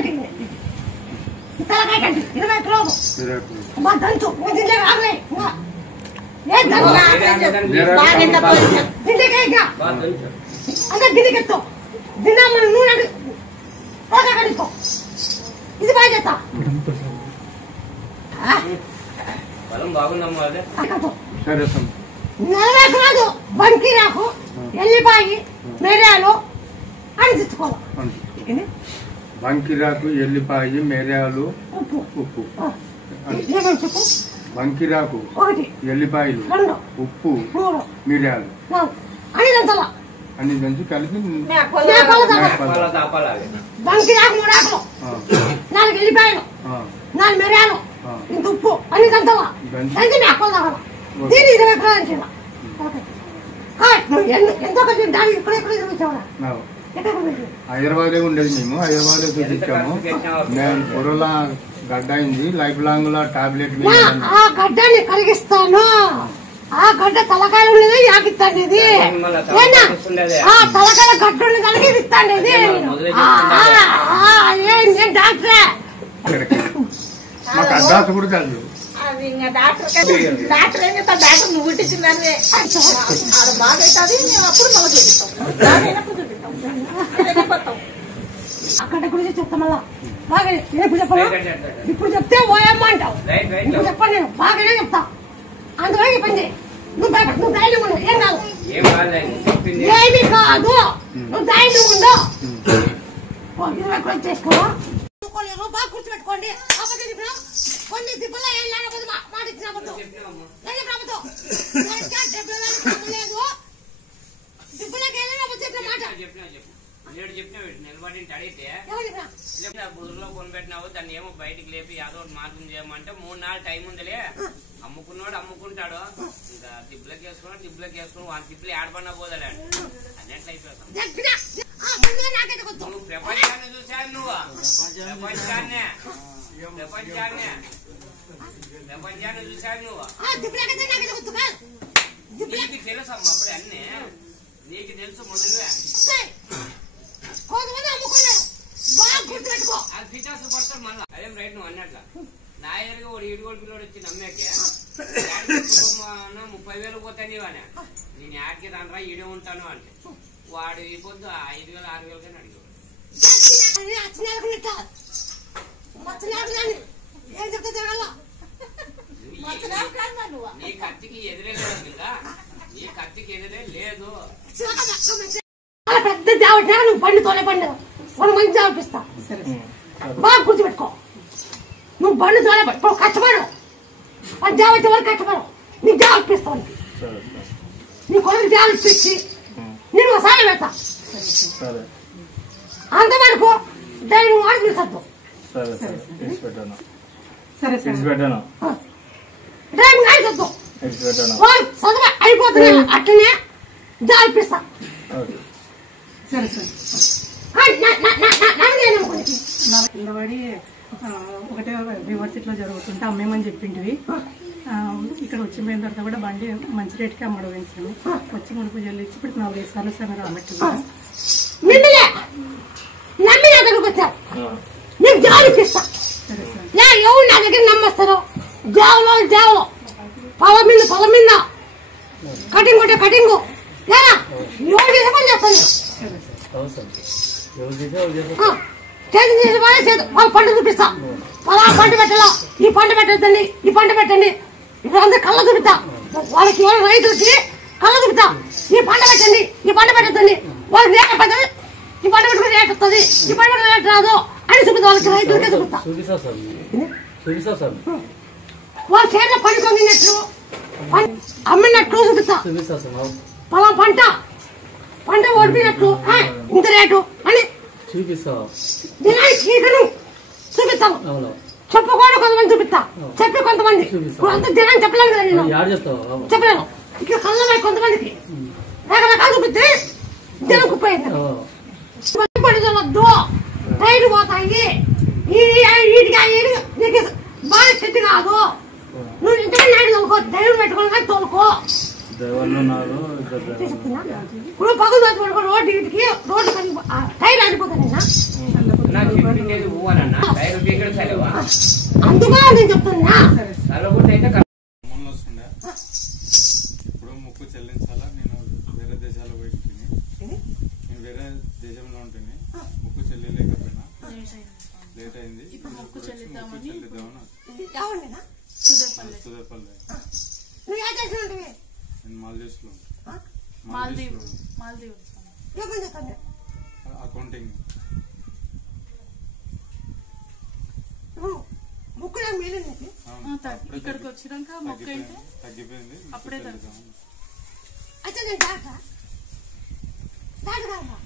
కంటి తలకాయ కంటి 20 కిలోలు మా దంచు దీంట్లో ఆగలే ఏ దీంట్లో అదే గిన్నెకెత్తో దిన్నా మన నూనె బాగా కడుక్కో ఇది బాగా చేస్తా నెలవేకు రాదు బంకి రాకు ఎల్లిపాయి మిరియాలు అని తెచ్చుకోవాలి బంకిరాకు ఎల్లిపాయి మిరియాలు ఉప్పు బంకిరాకు ఎల్లిపాయలు ఉప్పు మిరియాలు అన్ని దంచి కలిపి బంకిరాకు 3 ఆకులు 4 ఎల్లిపాయలు 4 మిరియాలు ఇంత ఉప్పు అన్ని దంచాలా దంచి మేకలు తాగాల దీన్ని 20 కిలోలు ఎంతో కలిసి దానికి ఇక్కడ చూపించావా హైదరాబాద్ ఉండేది మేము హైదరాబాద్ చూపించాము మేము పొరలా గడ్డ అయింది లైఫ్ లాంగ్ లా టాబ్లెట్ ఆ గడ్డని కలిగిస్తాను ఆ గడ్డ తలకాయలు ఉండేది యాకిస్తాండేది ఆ తలకాయల గడ్డ ఉండేది కలిగి ఇస్తాండేది నేను డాక్టరే మాకు అడ్డాస్ కూడా తెలుసు డాక్టర్ ఏం చెప్తా డాక్టర్ నువ్వు పుట్టించిందని బాగా అవుతుంది అప్పుడు మళ్ళీ చూపిస్తాం అక్కడ గురించి చెప్తా మళ్ళా బాగా ఇప్పుడు చెప్తే ఓయమ్మ అంటావు ఇప్పుడు చెప్పండి నేను బాగానే చెప్తా అందువల్ల ఈ పని నువ్వు నువ్వు ధైర్యం ఉండవు ఏం కాదు ఏమి కాదు నువ్వు ధైర్యం ఉండవు 20 కిలోలు చేసుకోవా బాగా కూర్చోబెట్టుకోండి కొన్ని దిబ్బలో ఏం లేకపోతే మాట ఇచ్చినప్పుడు లేదు దిబ్బలోకి వెళ్ళినప్పుడు చెప్పిన మాట నిలబడి అడిగితే బుర్రలో కొనిపెట్టినావు దాన్ని ఏమో బయటికి లేపి యాదో ఒకటి మార్గం చేయమంటే 3-4 టైం ఉందిలే అమ్ముకున్నాడు అమ్ముకుంటాడు ఇంకా దిబ్బలోకి వేసుకున్నాడు దిబ్బలోకి వేసుకుని వాళ్ళ దిబ్బలు ఏడపడినా పోదాడు అన్నట్లు అయిపోతాం నువ్వు ప్రపంచాన్ని చూసాను నువ్వు ప్రపంచాన్ని చూసాను నువ్వు నీకు తెలుసు అమ్మ అప్పుడు అన్నీ నీకు తెలుసు ముందుగా అది ఫీచర్స్ పడతాడు మళ్ళా అదేం రైట్ నువ్వు అన్నట్లా నా ఎదురుగా ఒక 7 కోటి పిల్లడు వచ్చి నమ్మేకే 30,000 పోతాయి నీవనే నేను యాడ్కి రానరా ఈడే ఉంటాను అంటే వాడు ఈ పొద్దు 5,000 6,000 కానీ అడిగేవాడు నీ కత్తికి ఎదురే లేదు ఇంకా నీ కత్తికి ఎదురే లేదు పెద్ద దేవట నువ్వు బండి తోలే బండి మనం మంచి ఆపిస్తా బాగా గుర్తుపెట్టుకో నువ్వు బండి తోలే కష్టపడు దేవత వాళ్ళు కష్టపడు నీకు దేవపిస్తావు నీ కొడుకు దేవపిచ్చి నేను ఒకసారి పెడతా అంతవరకు దాన్ని వాడికి తీసుకొద్దు డ్రైవింగ్ ఆడిసొద్దు చదువు అయిపోతుంది అట్లనే దేవపిస్తా కిందపడి ఒకటే రివర్స్ ఇట్లా జరుగుతుంటే అమ్మేమని చెప్పింటివి ఇక్కడ వచ్చిపోయిన తర్వాత కూడా బండి మంచి రేటుకి అమ్మడం వేసాము వచ్చి ముడుపు చెల్లించి ఇప్పుడు 4 సార్లు సమయం అమ్మట్టు ఎవరు నా దగ్గర నమ్మేస్తారు జావులో పొల మీద కటింగ్ ఉంటే కటింగ్ ఎవరు చేసే పని చేస్తాను వాళ్ళు పంట చూపిస్తా అలా పంట పెట్టాలా ఈ పంట పెట్టద్దండి ఈ పంట పెట్టండి ఇప్పుడు అందరు కళ్ళ చూపిస్తా వాళ్ళకి ఎవరు రైతులకి కళ్ళ చూపిస్తా ఈ పంట పెట్టండి ఈ పంట పెట్టద్దండి వాళ్ళకి రేట్ పడుతుంది ఈ పంట పెట్టుకుని రేట్ వస్తుంది ఈ పంట పెట్టుకుని రేట్ రాదు అని చూపిస్తా వాళ్ళకి రైతులకే చూపిస్తా వాళ్ళ చేతిలో పండుకొనినట్లు అమ్మినట్లు చూపిస్తా పలా పంట ఓడిపోయినట్లు ఇంత రేటు అని చూపిస్తాను చెప్పుకోవడం కొంతమంది చూపిస్తా చెప్పి కొంతమంది అంత జనాన్ని చెప్పలేను కదా నేను చెప్పలేను ఇక్కడ కళ్ళ కొంతమందికి రకరకాలు చూపిస్తే జనం కుప్పైంది పడుదలొద్దు టైర్లు పోతాయి నీకు బాగా చెట్టు కాదు నువ్వు ఇంతకన్నా నాయుడు తోలుకో ధైర్యం పెట్టుకోవాలి కానీ తోలుకో ఇప్పుడు పగులు పడుకో రోడ్డు టైర్ ఆడిపోతానైనా నాకు చెప్పిండేది ఊవనన్నా డైరెక్ట్ ఇక్కడ చదివా అందుకే నేను చెప్తున్నా చల్లబుట్టి అయితే వస్తుండే ఇప్పుడు మొక్కు చెల్లించాలా నేను వేరే దేశాలు పోయి నేను వేరే దేశంలో ఉంటుంది మొక్కు చెల్లిలేకపోయినా లేట్ అయింది ఇప్పుడు మొక్కు చెల్లిద్దామని సుదేపల్లి నువ్వు ఏ దేశం ఉంటుంది నేను మాల్దీవ్స్ లో ఏమని చెప్తాను అకౌంటింగ్ ముక్కులే మీరే నీకు ఇక్కడికి వచ్చినాక మొక్క అయితే తగ్గిపోయింది అప్పుడే అయితే నేను డాక్టర్ కాదా డాక్టర్లు అంతా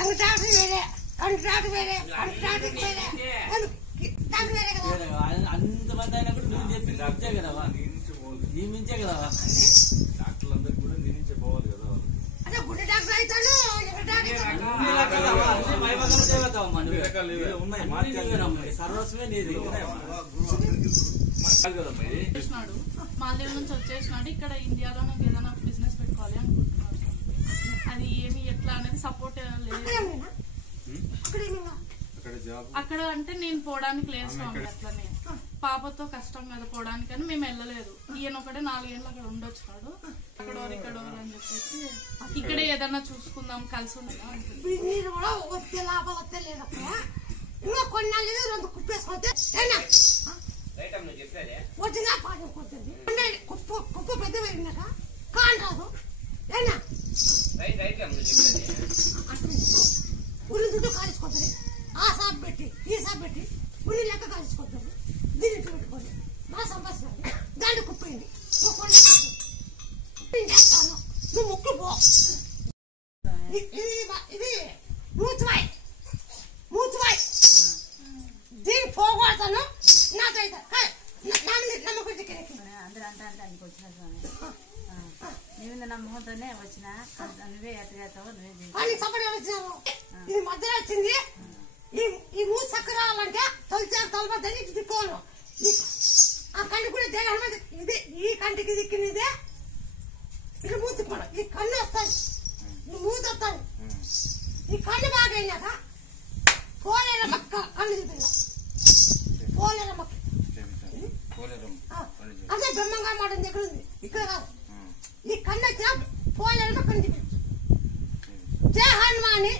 ఎంగ డాక్టర్ వేరే కంటి డాక్టర్ వేరే కంటి డాక్టర్ వేరే డాక్టర్ వేరే కదా అంతమంది అయినా కూడా నువ్వు చెప్పి అంతే కదా నియమించే కదా డాక్టర్లందరికీ కూడా నియమించే పోవాలి కదా అదే గుడ్డ డాక్టర్ అవుతాడు ఎంగ డాక్టర్ సర్వస్వమే నీది చేసినాడు మాల్దీవ్ నుంచి వచ్చేసినాడు ఇక్కడ ఇండియాలో నాకు ఏదైనా బిజినెస్ పెట్టుకోవాలి అనుకుంటున్నాడు అది ఏమి ఎట్లా అనేది సపోర్ట్ లేదు అక్కడ అంటే నేను పోవడానికి లేదు స్వామి అట్లనే పాపతో కష్టం కదా పోవడానికి అని మేము వెళ్ళలేదు ఈయన ఒకటే 4 ఏళ్ళు అక్కడ ఉండొచ్చాడు ఇక్కడ అని చెప్పేసి ఇక్కడే ఏదన్నా చూసుకుందాం కలిసి మీరు కూడా వస్తే లాభం వస్తే లేదప్పుడు ఇంకా కొన్నాళ్ళు 2 కుప్పేసుకుంటే వచ్చినా పాఠం కొడుతుంది కుప్ప పెద్ద వెళ్ళినాక కాని రాదు ఏనా ఉల్లి దుడ్డు కాల్చుకుంటుంది ఆ సాబ్ పెట్టి ఈ సాబ్ పెట్టి ఉల్లి లెక్క కాల్చుకుంటుంది దీన్ని పెట్టుకోండి నా సంపాదించాలి దాన్ని కుప్పింది చేస్తాను నువ్వు ముక్కు పో ఇది మూచువాయి దీన్ని పోగొడతాను నాకైతే నమ్మకం అందరూ అంటే వచ్చిన నీ మీద నమ్మకంతోనే వచ్చిన నువ్వే ఎట్టగేస్తావు నువ్వే సపరేట్ వచ్చినావు ఇది మధ్యలో వచ్చింది ఈ మూడు చక్కర రావాలంటే తొలిచారు తలబద్దని దిక్కోను ఆ కంటి కూడా దేహం మీద ఇది ఈ కంటికి దిక్కినదే ఇట్లా మూతిపోవడం ఈ కన్ను వస్తాయి ఈ మూతి వస్తాయి ఈ కన్ను బాగా అయినాక పోలేర మక్క కన్ను చూపిందా పోలేర మక్క అదే బ్రహ్మంగా మాట ఎక్కడ ఉంది ఇక్కడ కాదు ఈ కన్ను వచ్చిన పోలేర మక్క చూపించు జయ హనుమాని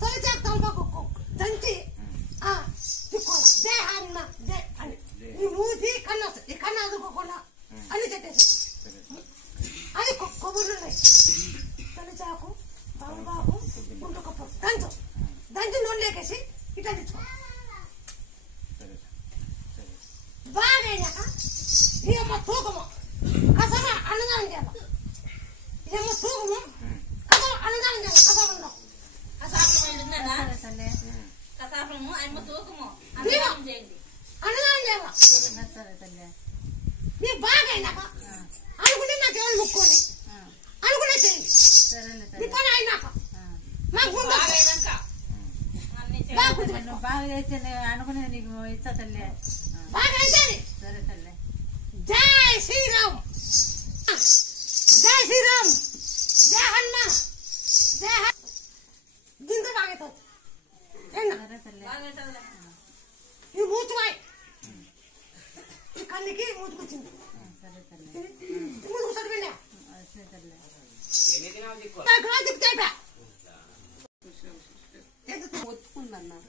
తొలిచారు తలబాకు దంచి తిక్కోవాలి జయ హనుమాన్ జయ అని ఈ మూతి కన్ను వస్తుంది ఈ కన్ను అదుకోకుండా అన్ని చెట్టేసి అది కొబ్బరి ఉన్నాయి తొలిచాకు తలబాకు గుంటుకప్పు దంచి నూనె లేకేసి ఇట్లా తెచ్చుకో బాగా అయినాక ఇదేమో తూకము కసమ అన్నదానం చేయాలి ఇదేమో తూకము కసమ అన్నదానం చేయాలి కసమ ఉండవు కసాపము అమ్మ తూకము అన్నదానం చేయండి అన్నదానం చేయాలి నీ బాగా అయినాక అనుకుంటే నాకు ఎవరు ముక్కోని అనుకునే చేయండి నీ పని అయినాక మాకు ముందు బాగా చేస్తే అనుకునే నీకు ఇస్తా తల్లి బాగా అయితే సరే తల్లి జై శ్రీరామ్ జై శ్రీరామ్ జై హనుమాన్ జై దీంతో బాగైతుంది సరే తల్లి ఇది మూతువాయి ఈ కన్నుకి మూతుకొచ్చింది సరే తల్లి మూతుకు చదివిందా సరే తల్లి ఎన్ని దినాలు దిక్కు ఒత్తుకుందన్నారు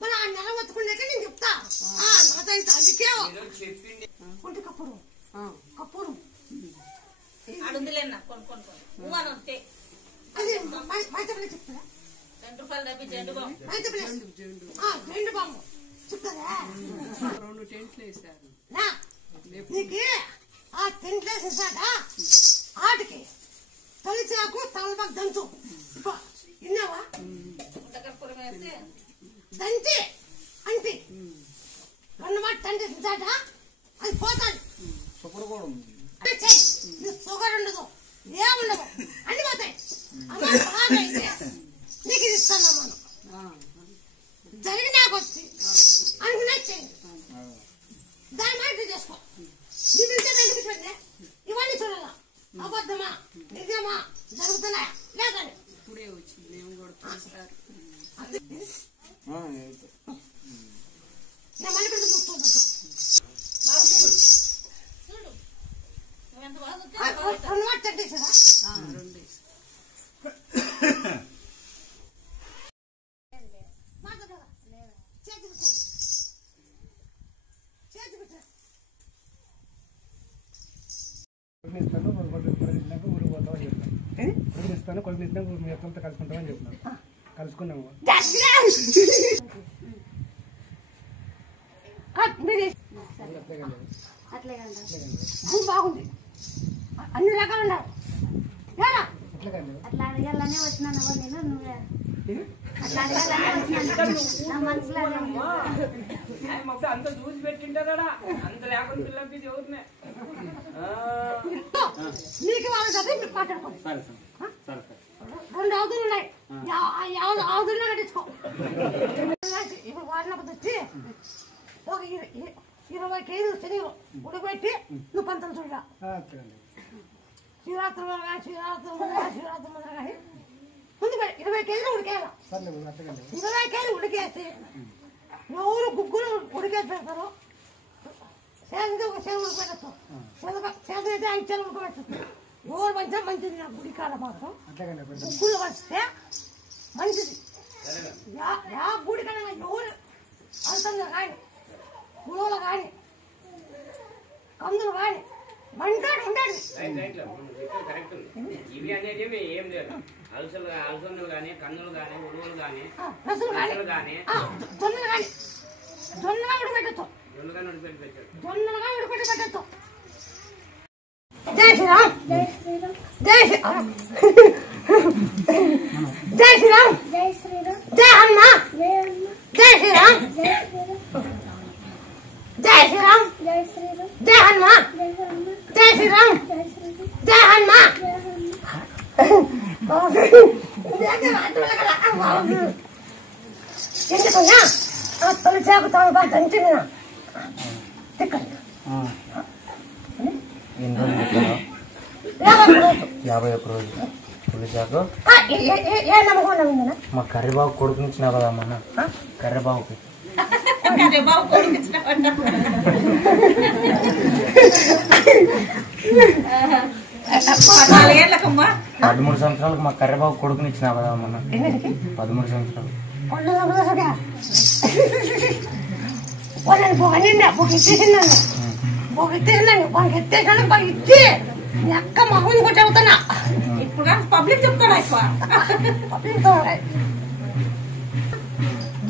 మరి ఆ నెల ఒత్తుకుండే నేను చెప్తా నాదైతే అందుకే చెప్పింది ఒంటి కప్పుడు కప్పుడు అడుందిలేనా కొను అంతే అది మైతపల్లి చెప్తారా 2 రూపాయలు డబ్బి జెండు బాంబు మైతపల్లి జెండు బాంబు చెప్తారా 2 టెంట్లు వేసారు నీకు ఆ టెంట్లు వేసేసాక ఆటికి తొలిచాకు తలబాకు దంచు విన్నావా కర్పూరం వేసి దంచి అంటే 2 మాట తండ్రి అది పోతాది షుగర్ ఉండదు ఏముండదు అన్ని పోతాయి బాగా అయితే నీకు ఇది ఇస్తాను మనం జరిగినాక వచ్చి అనుకునే చేయండి దాని మాట చేసుకో నీ విషయం ఎందుకు పెట్టే ఇవన్నీ చూడాలా అబద్ధమా నిజమా జరుగుతున్నాయా లేదని ఇప్పుడే వచ్చింది మేము కూడా నేను మళ్ళీ పెట్టి చూస్తాను రెండు మాట చెట్టేసారా ఇస్తాను కొడుకు ఇస్తాను మీ అక్కలతో కలుసుకుంటామని చెప్పినాను కలుసుకున్నాము బాగుంది అన్ని రకాలు ఉన్నారు అట్లా అడగాలనే వచ్చినాను నేను నువ్వే అట్లా అడగాలనే వచ్చినాను నా మనసులో అంత చూసి పెట్టింటారా అంత లేకుండా పిల్లలకి చదువుతున్నాయి నీకు వాళ్ళు కదా మీరు మాట్లాడుకోండి రెండు అవధులు ఉన్నాయి అవధుల్లో కట్టించుకో ఇప్పుడు వాడినప్పుడు వచ్చి ఒక 20 కేజీలు శనగలు ఉడకబెట్టి నువ్వు పంతలు చూడ శివరాత్రి శివరాత్రి కానీ ముందు 20 కేజీలు ఉడికేయాలి 20 కేజీలు ఉడికేసి ఎవరు గుగ్గులు ఉడికేసి పెడతారు సేద ఒక సేద ఉడకబెట్టచ్చు సేద అయితే 5 చేలు ఉడకబెట్టచ్చు ఎవరు మంచిగా మంచిది నా గుడి కాడ మాత్రం గుగ్గులు వస్తే మంచిది యా గుడి కాడ ఎవరు అంతంగా కానీ గురువులు కానీ కందులు కానీ మంటాడు ఉండాలి ఇవి అనేది ఏం లేదు అలసందులు కానీ కందులు కానీ ఉరువులు కానీ కానీ జొన్నలు కానీ జొన్నగా ఉడకబెట్టచ్చు జొన్నలుగా ఉడిపెట్టి జొన్నలుగా ఉడకబెట్టి పెట్టచ్చు జై శ్రీరామ్ జై శ్రీరామ్ జై శ్రీరామ్ జై శ్రీరామ్ జై హనుమా జై హనుమాన్ జై శ్రీరామ్ జై శ్రీరామ్ జై హనుమా జై శ్రీరామ్ జై హనుమా ఎందుకున్నా తొలి చేకు తాను బాగా దంచిన ఏ నమ్మకం నమ్మిందనా మా కర్రీబాబు కొడుకు ఇచ్చినా కదా అన్న కర్రీబాబుకి బాబు కొడుకు 4 ఏళ్ళకమ్మా 13 సంవత్సరాలకు మా కర్రీబాబు కొడుకుని ఇచ్చినా కదా అన్న 13 సంవత్సరాలు అక్క మగని కొట్టి అవుతున్నా ఇప్పుడు పబ్లిక్ చెప్తాడా ఎక్కువ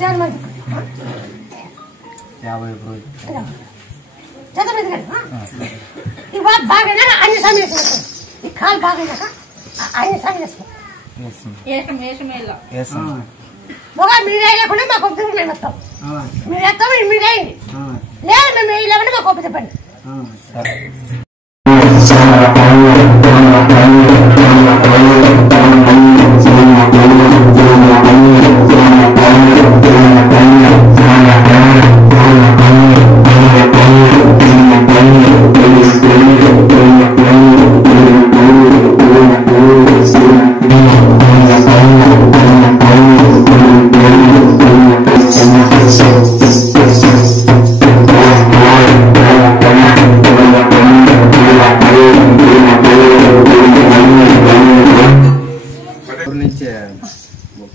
జన్మంది 50 రోజులు చదవలేదు ఇవాళ బాగా అన్ని సమయం ఈ కాలు బాగా అన్ని సమయం ఒక మీరే లేకుండా మాకు ఒప్పించి మేము వస్తాం మీరు వేస్తాం మీరే లేదు మేము వేయలేమని మాకు ఒప్పి చెప్పండి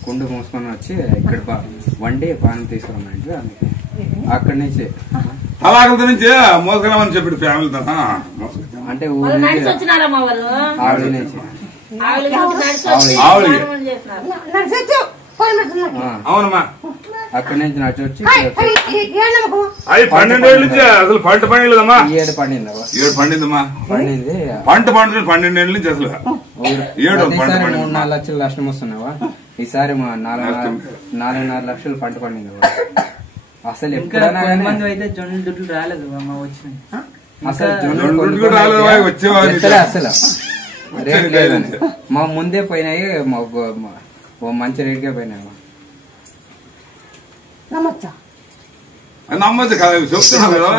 కుండ మోసుకొని వచ్చి ఇక్కడ వండి పానం తీసుకున్నాంటే అందుకే అక్కడి నుంచి అలాగంత నుంచి మోసుకురామని చెప్పాడు ఫ్యామిలీతో అంటే అవునమ్మా అక్కడి నుంచి నడిచి వచ్చి 12 ఏళ్ళ నుంచి అసలు పంట పండలేదమ్మా 7 పండిందమ్మా 7 పండిందమ్మా పండింది పంట పండుతుంది 12 ఏళ్ళ నుంచి అసలు 3-4 లక్షలు నష్టం వస్తున్నావా ఈసారి 4.5 లక్షలు పంట పండింది అసలు ఎప్పుడైనా మంది అయితే జొన్న దుడ్లు రాలేదు అమ్మ వచ్చింది అసలు అసలు రేట్ లేదని మా ముందే పోయినాయి మంచి రేట్గా పోయినాయి నమ్మచ్చు కదా చెప్తున్నాం కదా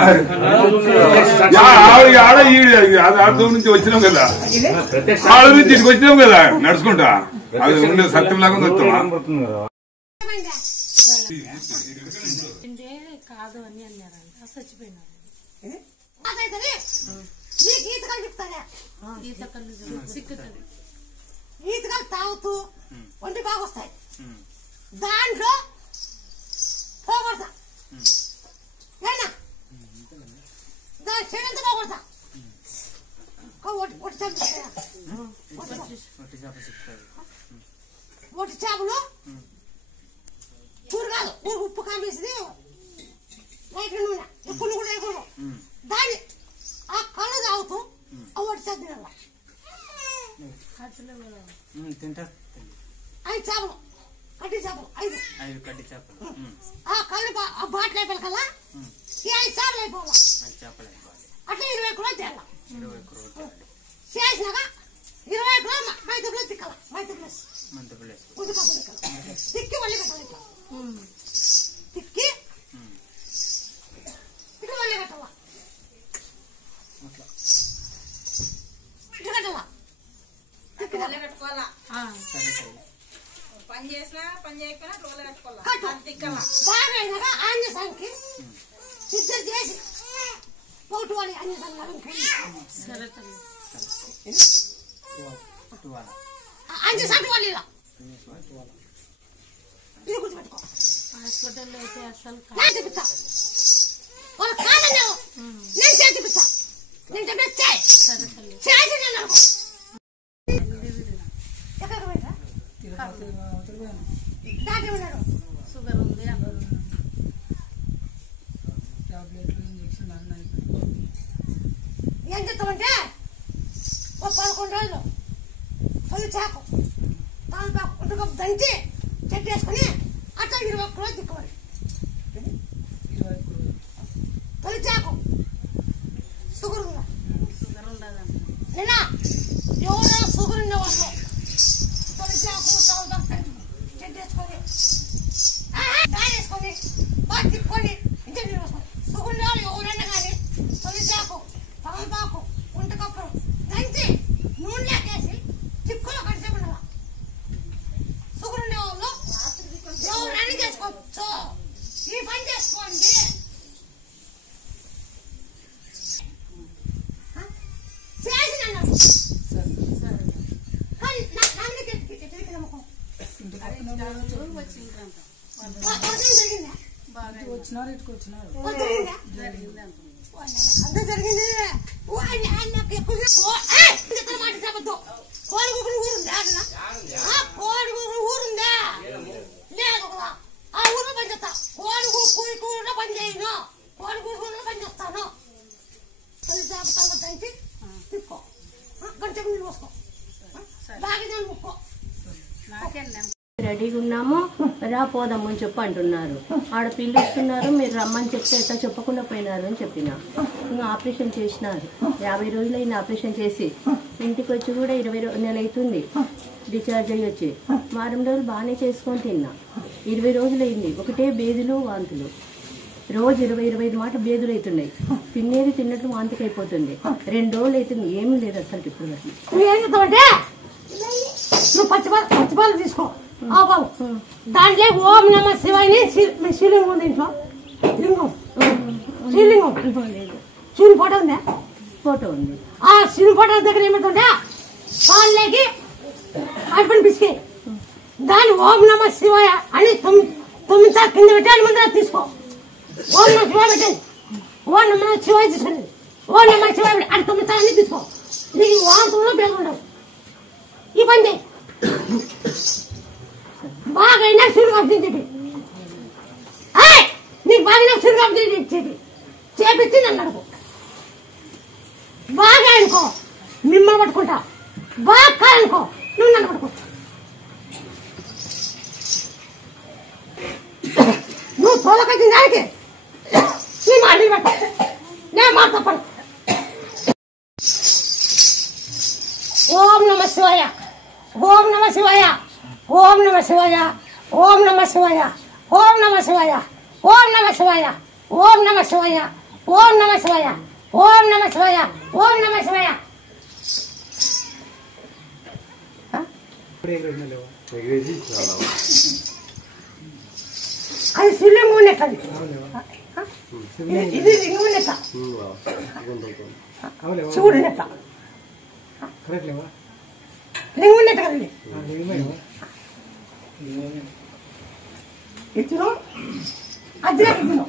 ఆడ నుంచి వచ్చినాం కదా ఆడ నుంచి ఇటుకు వచ్చినాం కదా నడుచుకుంటా అది ఉండే సత్యం లాగా వస్తామా అంటే కాదు అని అన్నారంట చచ్చిపోయినారు. ఈతకాలు చెప్తారా? ఈతకల్లు సిక్కుతుంది. ఈతకాలు తాగుతూ ఒంటి బాగా వస్తాయి. దాంట్లో పోగొడతా దాని చెడంత పోగొడతా. ఒట్టి చేపలు కూరగాయలు ఉప్పు కాంపేసి లైట్ నూనె ఉప్పు కూడా వేయకూడదు. దాన్ని ఆ కళ్ళు తాగుతూ ఆ ఒట్టి చేప తింటా 5 చేపలు కడ్డీ చేపలు 5 కడ్డీ చేపలు ఆ కళ్ళు ఆ బాటిల్ అయిపోయి కదా ఈ 5 చేపలు అయిపోవాలి. అట్లా 20 కిలోలు తేళ్ళ చేసినాక 20 కిలోలు మైతపులో తిక్కాల. మైతపులేసి ఉదిపప్పు తిక్కాల. తిక్కి మళ్ళీ పెట్టాలి. ఇట్లా తిక్కి ఇట్లా మళ్ళీ కట్టాల. ఇట్లా కట్టాల. కట్టుకోవాలా పని చేసినా పని చేయకపోయినా రోలు కట్టుకోవాలా. బాగా అయినాక ఆంజసానికి సిద్ధం చేసి పోటు వాళ్ళు ఆంజసాన్ని ఆంజసాటి వాళ్ళు ఇలా ఇది గుర్తుపెట్టుకో. హాస్పిటల్లో అయితే అసలు చూపిస్తా వాళ్ళు కాదన్నా నేను చేసి చూపిస్తా. నేను చెప్పే చేసి నేను అనుకో. ఎక్కడికి పోయినా దాటి ఉన్నాడు. షుగర్ ఉంది. ఏం చెప్తామంటే 11 రోజులు తొలి చాకు తాంపాకు ఉంటుకప్పు దంచి చెట్టు వేసుకుని అట్లా 21 రోజులు తిక్కవాలి. తొలి చాకు షుగర్ ఉందా? షుగర్ ఉండదండి. నేనా ఎవరో షుగర్ ఉండేవాళ్ళు తొలి చాకు తాంపాకు చెట్టు వేసుకొని దాని వేసుకొని బాగా తిప్పుకొని ఇంటి వేసుకొని షుగర్ ఉండేవాళ్ళు ఎవరైనా కానీ తొలి చాకు తాంపాకు ఉంటుకప్పు దంచి నూనె వేసి చిక్కులో కడిసేపు ఉండాలి. షుగర్ ఉండేవాళ్ళు ఎవరైనా చేసుకోవచ్చు. ఈ పని చేసుకోండి. చేసిన నమ్మకం వచ్చినారు ఇటుకు వచ్చినారు అంత జరిగింది. మాట చెప్పద్దు. కోడిగుడ్డు ఊరుందా? కోడిగుడ్డు ఊరుందా? లేదు కదా. ఆ ఊర్లో పని చేస్తా. కోడిగుడ్డు పని చేయను. కోడిగుడ్డు పని చేస్తాను. తల్లి చేప తంచి తిప్పుకో. గంట నీళ్ళు పోసుకో. బాగా నేను ముక్కో. రెడీగా ఉన్నాము రా పోదాము అని చెప్పి అంటున్నారు. ఆడ పిలుస్తున్నారు మీరు రమ్మని చెప్తే ఎట్లా చెప్పకుండా పోయినారు అని చెప్పిన. ఇంకా ఆపరేషన్ చేసినారు. 50 రోజులు అయిన ఆపరేషన్ చేసి ఇంటికి వచ్చి కూడా 20 నెలలు అవుతుంది డిశ్చార్జ్ అయ్యి వచ్చి. వారం రోజులు బాగానే చేసుకొని తిన్నా. 20 రోజులు అయింది. ఒకటే బేదులు వాంతులు. రోజు 20-25 మాట బేదులు అవుతున్నాయి. తినేది తిన్నట్లు వాంతికి అయిపోతుంది. 2 రోజులు అవుతుంది ఏమీ లేదు అసలు. ఇప్పుడు నువ్వు పచ్చిపాలు తీసుకో. ఆపాలు దాంట్లో ఓం నమ శివాయని శివలింగం ఉంది. ఇంట్లో లింగం శివలింగం శివుని ఫోటో ఉందా? ఫోటో ఉంది. ఆ శివుని ఫోటో దగ్గర ఏమిటంటే కాళ్ళకి అర్పణ పిసికి దాన్ని ఓం నమ శివాయ అని 9 సార్లు కింద పెట్టాలి. ముందర తీసుకో. ఓం నమ శివాయ పెట్టండి. ఓం నమ శివాయ తీసుకోండి. ఓం నమ శివాయ అది 9 సార్లు అన్ని తీసుకో. నీకు వాంతుల్లో పేరు ఉండవు. ఈ పని చేయి. బాగా అయినా శివుడు అర్థించేది. నీకు బాగా శివుడు అర్థించేది చేపించి నన్ను అడుగు. బాగా అనుకో మిమ్మల్ని పట్టుకుంటా. బాగా కాదనుకో నువ్వు నన్ను పట్టుకుంటా. నువ్వు తోలకొచ్చిన దానికి నీ మాట పట్ట నేను మాట తప్పను. ఓం నమ శివాయ ఓం నమ శివాయ ఓం నమ శివాయ ఓం నమ శివాయ ఓం నమ శివాయ ఓం నమ శివాయ ఓం నమ శివాయ ఓం నమ శివాయ ఓం నమ శివాయ ఓం నమ శివాయ. అది శిలింగు నెట్టది ఇది లింగు నెట్ట శివుడు నెట్ట లింగు నెట్ట కదండి ఇచ్చినాం అద్దె ఇచ్చినాం